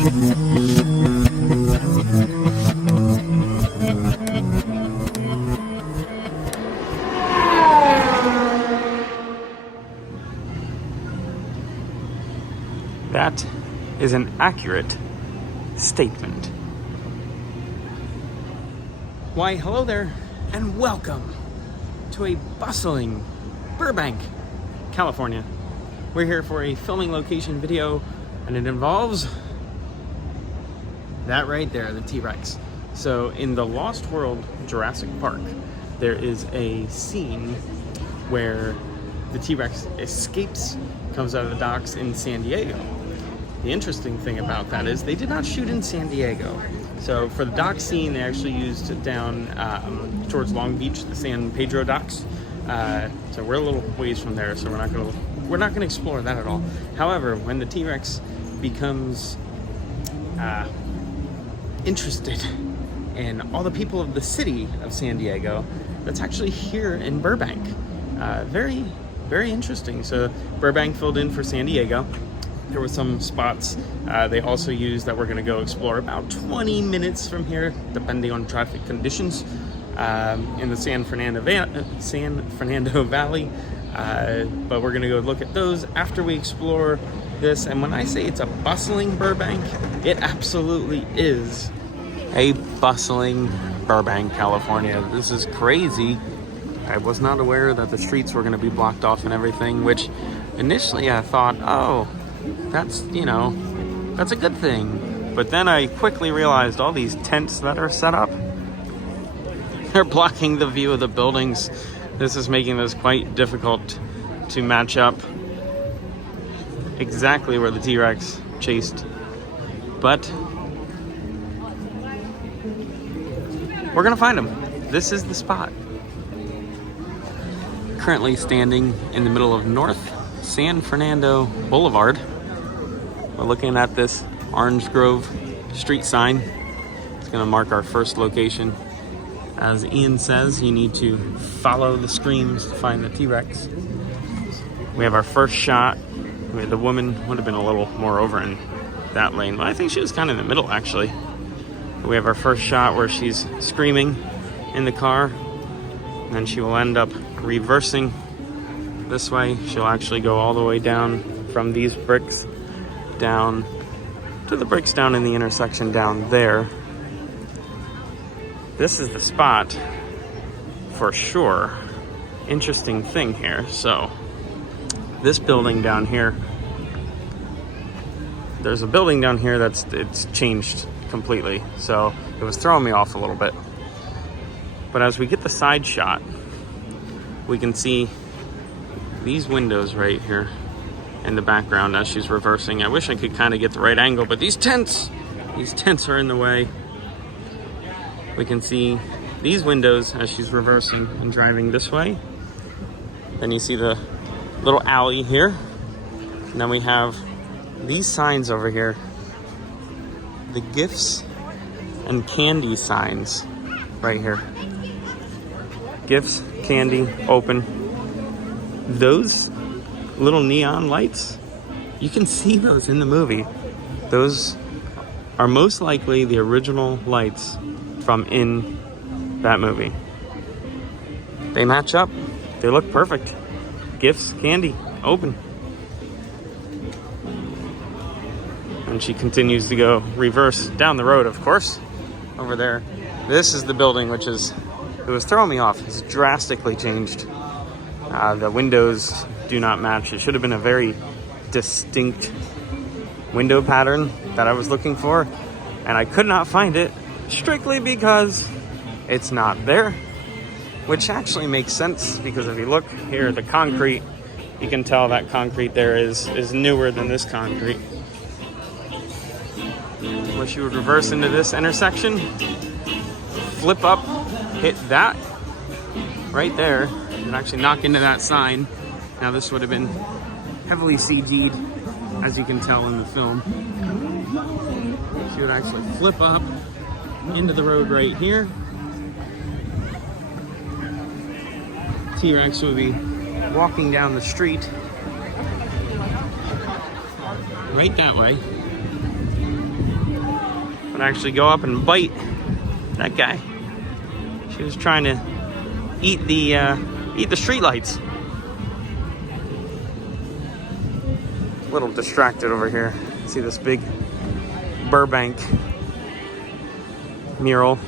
That is an accurate statement. Why, hello there, and welcome to a bustling Burbank, California. We're here for a filming location video, and it involves that right there, the T-Rex. So in the Lost World Jurassic Park, there is a scene where the T-Rex escapes, comes out of the docks in San Diego. The interesting thing about that is they did not shoot in San Diego. So for the dock scene, they actually used it down towards Long Beach, the San Pedro docks. So we're a little ways from there, so we're not gonna explore that at all. However, when the T-Rex becomes interested in all the people of the city of San Diego, that's actually here in Burbank. Very, very interesting. So Burbank filled in for San Diego. There were some spots they also used that we're going to go explore about 20 minutes from here, depending on traffic conditions, in the San Fernando Valley. But we're going to go look at those after we explore this. And when I say it's a bustling Burbank, it absolutely is a bustling Burbank, California. This is crazy. I was not aware that the streets were going to be blocked off and everything, which initially I thought, oh, that's, that's a good thing. But then I quickly realized all these tents that are set up, they're blocking the view of the buildings. This is making this quite difficult to match up exactly where the T-Rex chased. But we're gonna find him. This is the spot. Currently standing in the middle of North San Fernando Boulevard. We're looking at this Orange Grove street sign. It's going to mark our first location. As Ian says, you need to follow the screams to find the T-Rex. We have our first shot. The woman would have been a little more over in that lane. Well, I think she was kind of in the middle, actually. We have our first shot where she's screaming in the car. And then she will end up reversing this way. She'll actually go all the way down from these bricks down to the bricks down in the intersection down there. This is the spot for sure. Interesting thing here. So this building down here, there's a building down here it's changed completely. So it was throwing me off a little bit. But as we get the side shot, we can see these windows right here in the background as she's reversing. I wish I could kind of get the right angle, but these tents are in the way. We can see these windows as she's reversing and driving this way. Then you see the little alley here. And then we have these signs over here. The gifts and candy signs right here. Gifts, candy, open. Those little neon lights, you can see those in the movie. Those are most likely the original lights from in that movie. They match up. They look perfect. Gifts, candy, open. And she continues to go reverse down the road, of course, over there. This is the building it was throwing me off. It's drastically changed. The windows do not match. It should have been a very distinct window pattern that I was looking for, and I could not find it strictly because it's not there, which actually makes sense because if you look here, the concrete, you can tell that concrete there is newer than this concrete. Wish you would reverse into this intersection, flip up, hit that right there, and actually knock into that sign. Now this would have been heavily CG'd, as you can tell in the film. She would actually flip up into the road right here. T-Rex would be walking down the street right that way. would actually go up and bite that guy. She was trying to eat the street lights. A little distracted over here. See this big Burbank mural.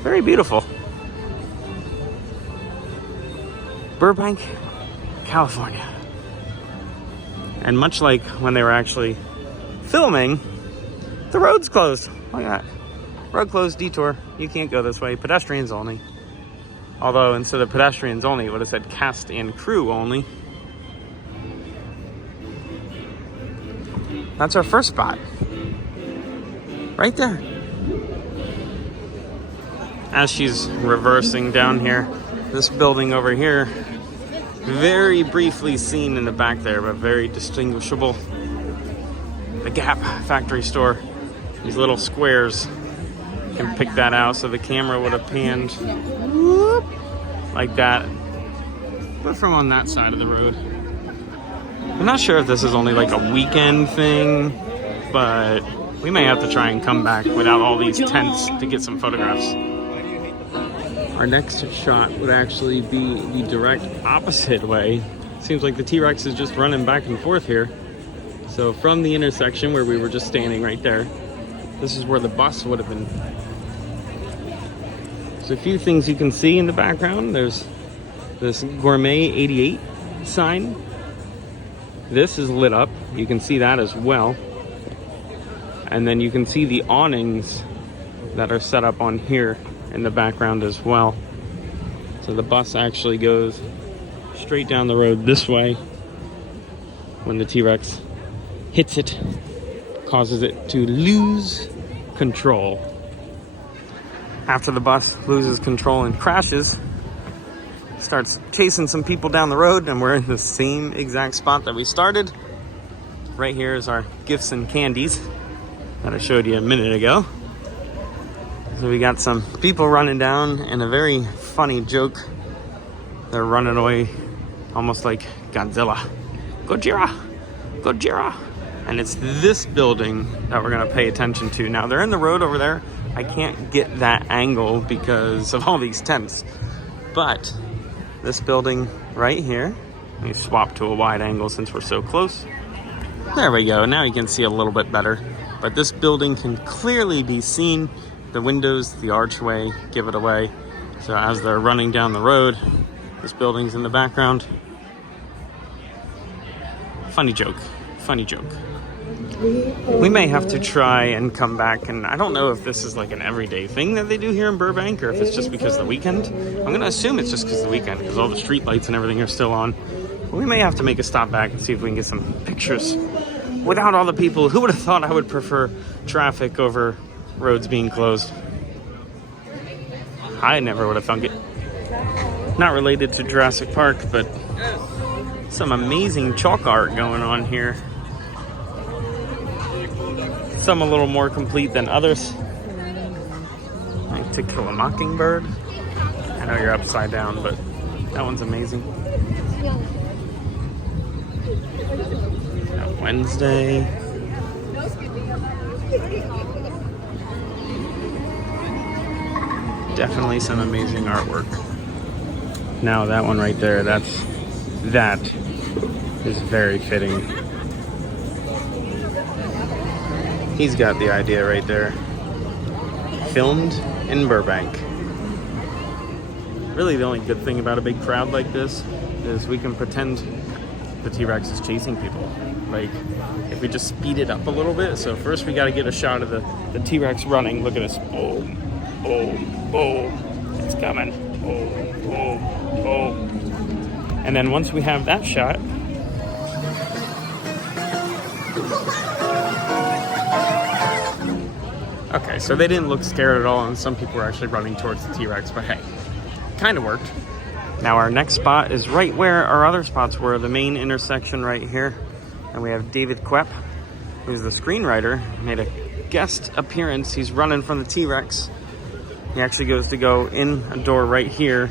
Very beautiful. Burbank, California. And much like when they were actually filming, the road's closed. Look at that. Road closed, detour. You can't go this way. Pedestrians only. Although instead of pedestrians only, it would have said cast and crew only. That's our first spot. Right there. As she's reversing down here, this building over here, very briefly seen in the back there, but very distinguishable. The Gap factory store. These little squares. You can pick that out, so the camera would have panned whoop, like that, but from on that side of the road. I'm not sure if this is only like a weekend thing, but we may have to try and come back without all these tents to get some photographs. Our next shot would actually be the direct opposite way. Seems like the T-Rex is just running back and forth here. So from the intersection where we were just standing right there, this is where the bus would have been. There's a few things you can see in the background. There's this Gourmet 88 sign. This is lit up. You can see that as well. And then you can see the awnings that are set up on here in the background as well. So the bus actually goes straight down the road this way. When the T-Rex hits it, causes it to lose control. After the bus loses control and crashes, starts chasing some people down the road, and we're in the same exact spot that we started. Right here is our gifts and candies that I showed you a minute ago. So we got some people running down, and a very funny joke. They're running away almost like Godzilla. Gojira! Gojira! And it's this building that we're gonna pay attention to. Now they're in the road over there. I can't get that angle because of all these tents. But this building right here, let me swap to a wide angle since we're so close. There we go, now you can see a little bit better. But this building can clearly be seen. The windows, the archway, give it away. So as they're running down the road, this building's in the background. Funny joke, funny joke. We may have to try and come back, and I don't know if this is like an everyday thing that they do here in Burbank, or if it's just because of the weekend. I'm gonna assume it's just because of the weekend, because all the street lights and everything are still on. But we may have to make a stop back and see if we can get some pictures without all the people. Who would have thought I would prefer traffic over roads being closed? I never would have thunk it. Not related to Jurassic Park, but some amazing chalk art going on here. Some a little more complete than others. Like To Kill a Mockingbird. I know you're upside down, but that one's amazing. Got Wednesday. Definitely some amazing artwork. Now that one right there, that is very fitting. He's got the idea right there. Filmed in Burbank. Really the only good thing about a big crowd like this is we can pretend the T-Rex is chasing people. Like, if we just speed it up a little bit. So first we got to get a shot of the T-Rex running. Look at this. Oh, oh, oh. It's coming. Oh, oh, oh. And then once we have that shot, okay, so they didn't look scared at all, and some people were actually running towards the T-Rex, but hey, kind of worked. Now our next spot is right where our other spots were, the main intersection right here. And we have David Koepp, who's the screenwriter, made a guest appearance. He's running from the T-Rex. He actually goes to go in a door right here.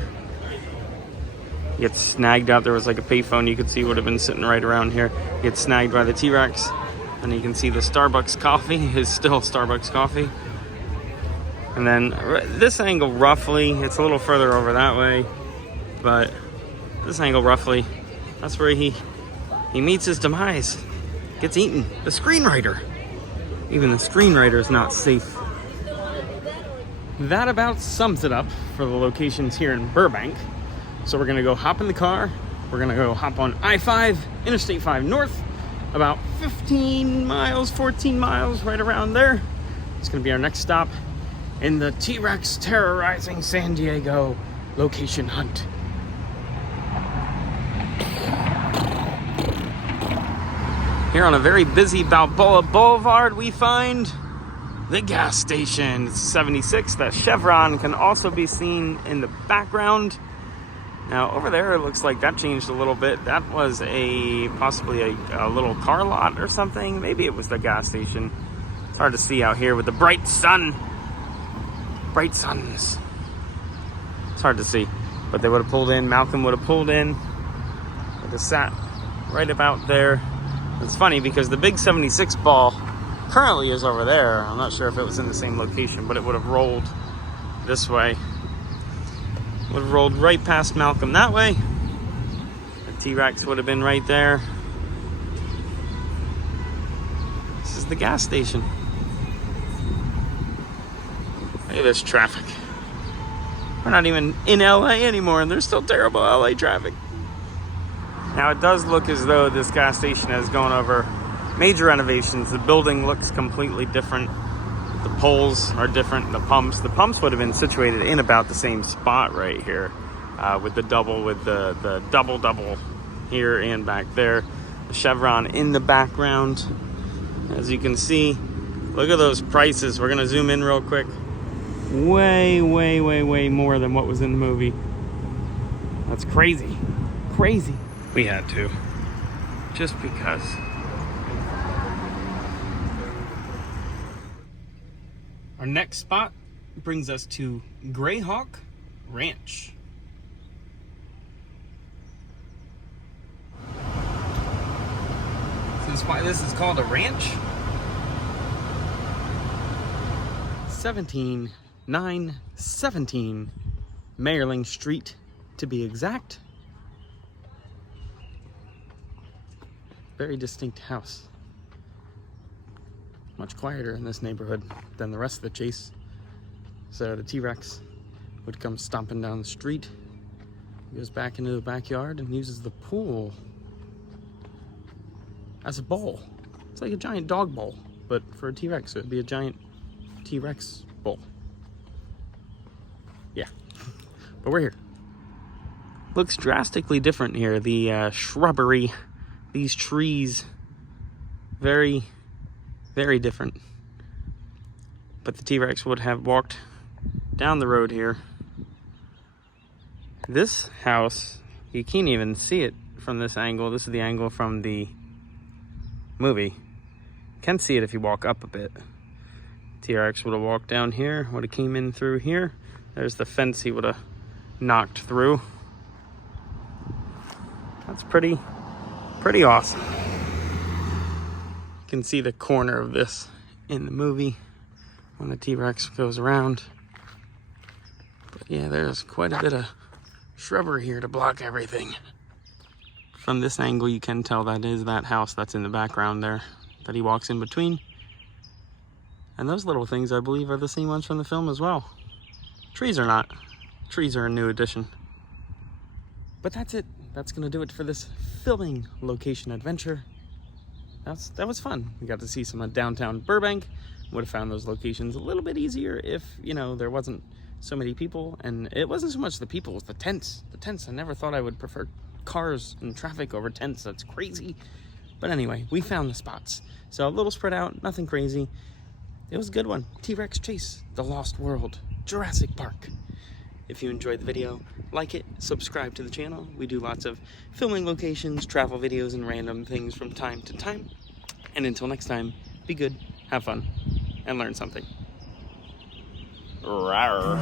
He gets snagged out. There was like a payphone you could see would have been sitting right around here. He gets snagged by the T-Rex. And you can see the Starbucks coffee is still Starbucks coffee. And then this angle roughly, it's a little further over that way, but this angle roughly, that's where he meets his demise, gets eaten. The screenwriter. Even the screenwriter is not safe. That about sums it up for the locations here in Burbank. So we're gonna go hop in the car. We're gonna go hop on I-5, Interstate 5 North, about 15 miles, 14 miles, right around there. It's gonna be our next stop in the T-Rex terrorizing San Diego location hunt. Here on a very busy Balboa Boulevard, we find the gas station. It's 76. That chevron can also be seen in the background. Now over there, it looks like that changed a little bit. That was possibly a little car lot or something. Maybe it was the gas station. It's hard to see out here with the bright sun. Bright suns. It's hard to see, but they would have pulled in. Malcolm would have pulled in. Would have sat right about there. It's funny because the big 76 ball currently is over there. I'm not sure if it was in the same location, but it would have rolled this way. Would have rolled right past Malcolm that way. The T-Rex would have been right there. This is the gas station. Look at this traffic. We're not even in LA anymore, and there's still terrible LA traffic. Now it does look as though this gas station has gone over major renovations. The building looks completely different. The poles are different. The pumps would have been situated in about the same spot right here, with the double here and back there. The chevron in the background, as you can see. Look at those prices. We're gonna zoom in real quick. Way more than what was in the movie. That's crazy. Crazy. We had to. Just because. Our next spot brings us to Greyhawk Ranch. Is this why this is called a ranch? 17917 Mayerling Street, to be exact. Very distinct house. Much quieter in this neighborhood than the rest of the chase. So the T-Rex would come stomping down the street, goes back into the backyard and uses the pool as a bowl. It's like a giant dog bowl, but for a T-Rex, it would be a giant T-Rex bowl. Yeah, but we're here. Looks drastically different here. The shrubbery, these trees, very different. But the T-Rex would have walked down the road here. This house, you can't even see it from this angle. This is the angle from the movie. You can see it if you walk up a bit. T-Rex would have walked down here, would have came in through here. There's the fence he would have knocked through. That's pretty awesome. You can see the corner of this in the movie when the T-Rex goes around. But yeah, there's quite a bit of shrubbery here to block everything. From this angle, you can tell that is that house that's in the background there that he walks in between. And those little things, I believe, are the same ones from the film as well. Trees are not. Trees are a new addition. But that's it. That's gonna do it for this filming location adventure. That was fun. We got to see some of downtown Burbank. Would have found those locations a little bit easier if, you know, there wasn't so many people. And it wasn't so much the people, it was the tents. The tents, I never thought I would prefer cars and traffic over tents. That's crazy. But anyway, we found the spots. So a little spread out, nothing crazy. It was a good one. T-Rex Chase, The Lost World, Jurassic Park. If you enjoyed the video, like it, subscribe to the channel. We do lots of filming locations, travel videos, and random things from time to time. And until next time, be good, have fun, and learn something. Rawr.